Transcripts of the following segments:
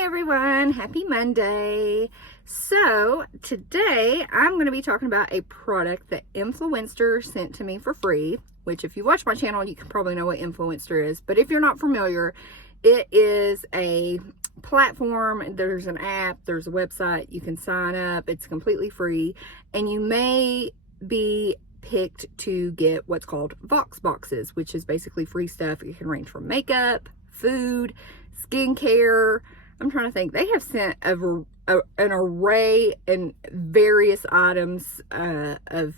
Hi everyone, happy Monday. So today I'm going to be talking about a product that Influenster sent to me for free, which if you watch my channel you can probably know what Influenster is, but if you're not familiar, it is a platform. There's an app, there's a website, you can sign up, it's completely free, and you may be picked to get what's called Vox boxes, which is basically free stuff. It can range from makeup, food, skincare. I'm trying to think. They have sent an array and various items of,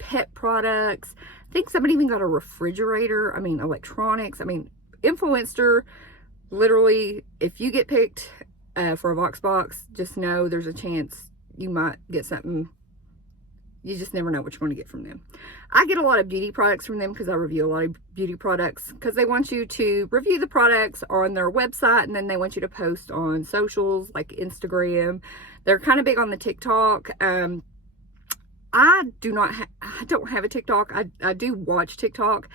pet products. I think somebody even got a refrigerator. Electronics. Influencer, literally, if you get picked for a Vox box, just know there's a chance you might get something. You just never know what you're going to get from them. I get a lot of beauty products from them because I review a lot of beauty products, because they want you to review the products on their website, and then they want you to post on socials like Instagram. They're kind of big on the TikTok. I don't have a TikTok. I do watch TikTok.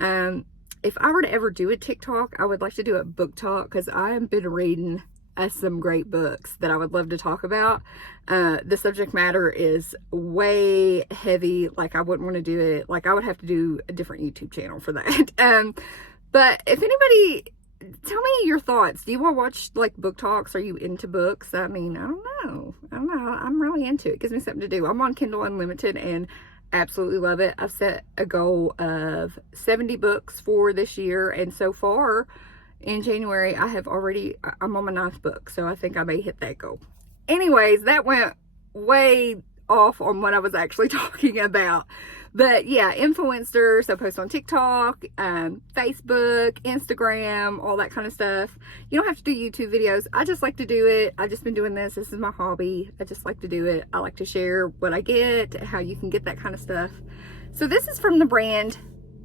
If I were to ever do a TikTok, I would like to do a book talk, because I have been reading some great books that I would love to talk about. The subject matter is way heavy. Like, I wouldn't want to do it. Like, I would have to do a different YouTube channel for that. But if anybody, tell me your thoughts. Do you want to watch like book talks? Are you into books? I don't know. I'm really into it. It gives me something to do. I'm on Kindle Unlimited and absolutely love it. I've set a goal of 70 books for this year, and so far in January, I'm on my 9th book, so I think I may hit that goal. Anyways, that went way off on what I was actually talking about. But yeah, Influencers, so post on TikTok, Facebook, Instagram, all that kind of stuff. You don't have to do YouTube videos. I just like to do it. I've just been doing this. This is my hobby. I just like to do it. I like to share what I get, how you can get that kind of stuff. So this is from the brand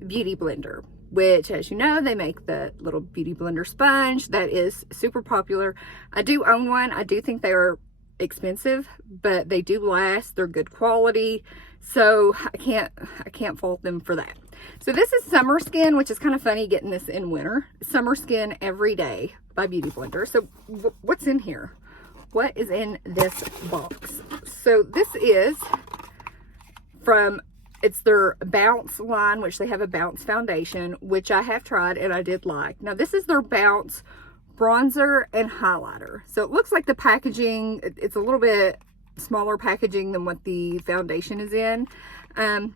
Beauty Blender, which, as you know, they make the little beauty blender sponge that is super popular. I do own one. I do think they are expensive, but they do last. They're good quality, so I can't fault them for that. So this is Summer Skin, which is kind of funny getting this in winter. Summer Skin Every Day by Beauty Blender. So what's in here? What is in this box? So this is from, it's their Bounce line, which they have a Bounce foundation, which I have tried and I did like. Now this is their Bounce bronzer and highlighter. So it looks like the packaging, it's a little bit smaller packaging than what the foundation is in. And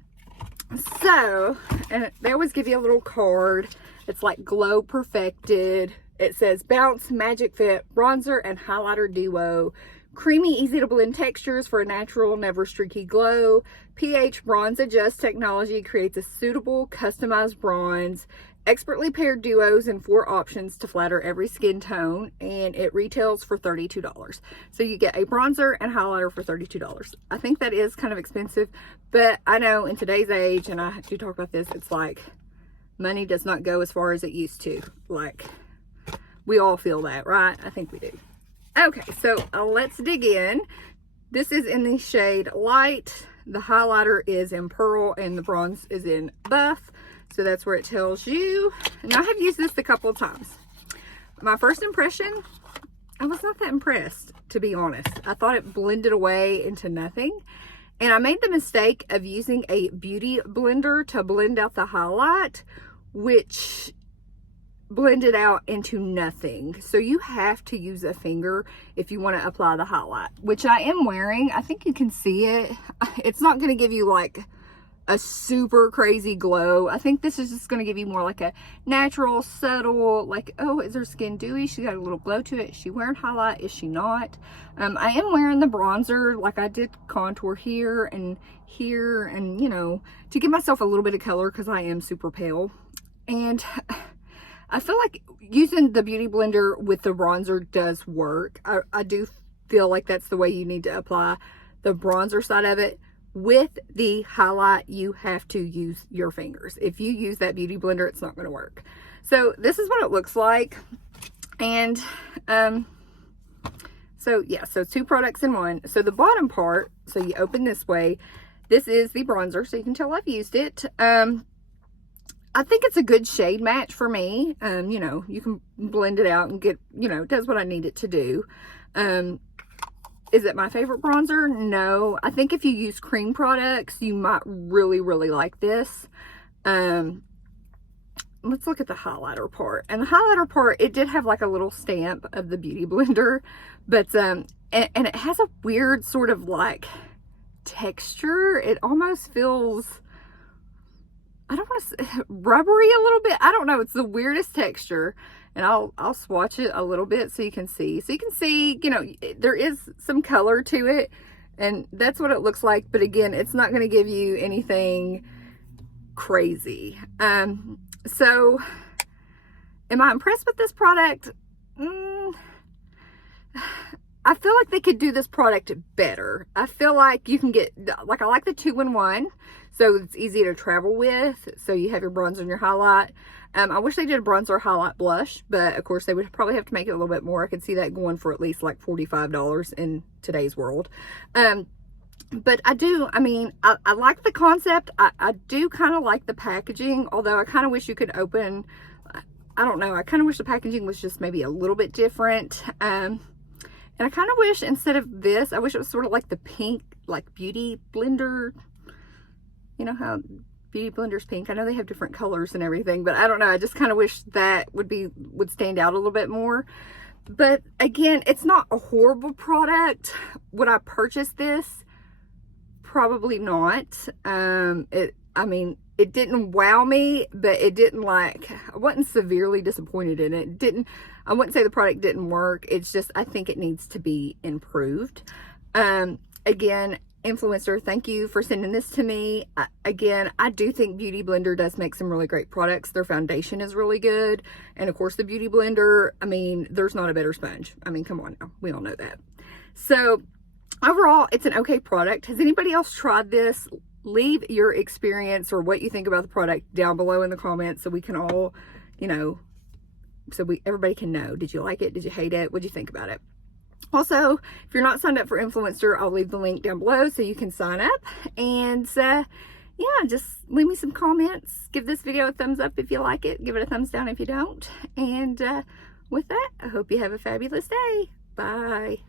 they always give you a little card. It's like Glow Perfected. It says Bounce Magic Fit Bronzer and Highlighter Duo. Creamy, easy to blend textures for a natural, never streaky glow. pH Bronze Adjust technology creates a suitable, customized bronze. Expertly paired duos and 4 options to flatter every skin tone, and it retails for $32. So you get a bronzer and highlighter for $32. I think that is kind of expensive, but I know in today's age, and I do talk about this, it's like money does not go as far as it used to. Like, we all feel that, right? I think we do. Okay, so let's dig in. This is in the shade Light. The highlighter is in Pearl and the bronze is in Buff. So that's where it tells you. And I have used this a couple of times. My first impression, I was not that impressed, to be honest. I thought it blended away into nothing. And I made the mistake of using a beauty blender to blend out the highlight, which blended out into nothing. So you have to use a finger if you want to apply the highlight, which I am wearing. I think you can see it. It's not going to give you like a super crazy glow. I think this is just going to give you more like a natural, subtle, like, oh, is her skin dewy? She got a little glow to it. Is she wearing highlight? Is she not? I am wearing the bronzer. Like, I did contour here and, to give myself a little bit of color because I am super pale. And I feel like using the Beauty Blender with the bronzer does work. I do feel like that's the way you need to apply the bronzer side of it. With the highlight, you have to use your fingers. If you use that Beauty Blender, it's not going to work. So this is what it looks like. And so 2 products in one. So the bottom part, so you open this way, this is the bronzer, so you can tell I've used it. I think it's a good shade match for me. You know, you can blend it out and get, you know, it does what I need it to do. Is it my favorite bronzer? No. I think if you use cream products, you might really, really like this. Let's look at the highlighter part. And the highlighter part, it did have like a little stamp of the Beauty Blender, but, and it has a weird sort of like texture. It almost feels, I don't want to say rubbery a little bit. I don't know. It's the weirdest texture. And I'll swatch it a little bit so you can see. So you can see, you know, there is some color to it, and that's what it looks like. But again, it's not going to give you anything crazy. So am I impressed with this product? I feel like they could do this product better. I feel like you can get, like, I like the 2-in-1, so it's easy to travel with. So you have your bronzer and your highlight. I wish they did a bronzer highlight blush, but of course they would probably have to make it a little bit more. I could see that going for at least like $45 in today's world. But I like the concept. I do kind of like the packaging, although I kind of wish you could open, I don't know, I kind of wish the packaging was just maybe a little bit different. And I kind of wish instead of this, I wish it was sort of like the pink, like Beauty Blender. You know how Beauty Blender's pink? I know they have different colors and everything, but I don't know. I just kind of wish that would stand out a little bit more. But again, it's not a horrible product. Would I purchase this? Probably not. I mean, it didn't wow me, but it didn't like, I wasn't severely disappointed in it. I wouldn't say the product didn't work. It's just, I think it needs to be improved. Again, Influencer, thank you for sending this to me. Again, I do think Beauty Blender does make some really great products. Their foundation is really good. And of course the Beauty Blender, I mean, there's not a better sponge. I mean, come on now. We all know that. So overall, it's an okay product. Has anybody else tried this? Leave your experience or what you think about the product down below in the comments so we can all, you know, everybody can know. Did you like it? Did you hate it? What'd you think about it? Also, if you're not signed up for Influenster, I'll leave the link down below so you can sign up. And yeah, just leave me some comments. Give this video a thumbs up if you like it. Give it a thumbs down if you don't. And with that, I hope you have a fabulous day. Bye.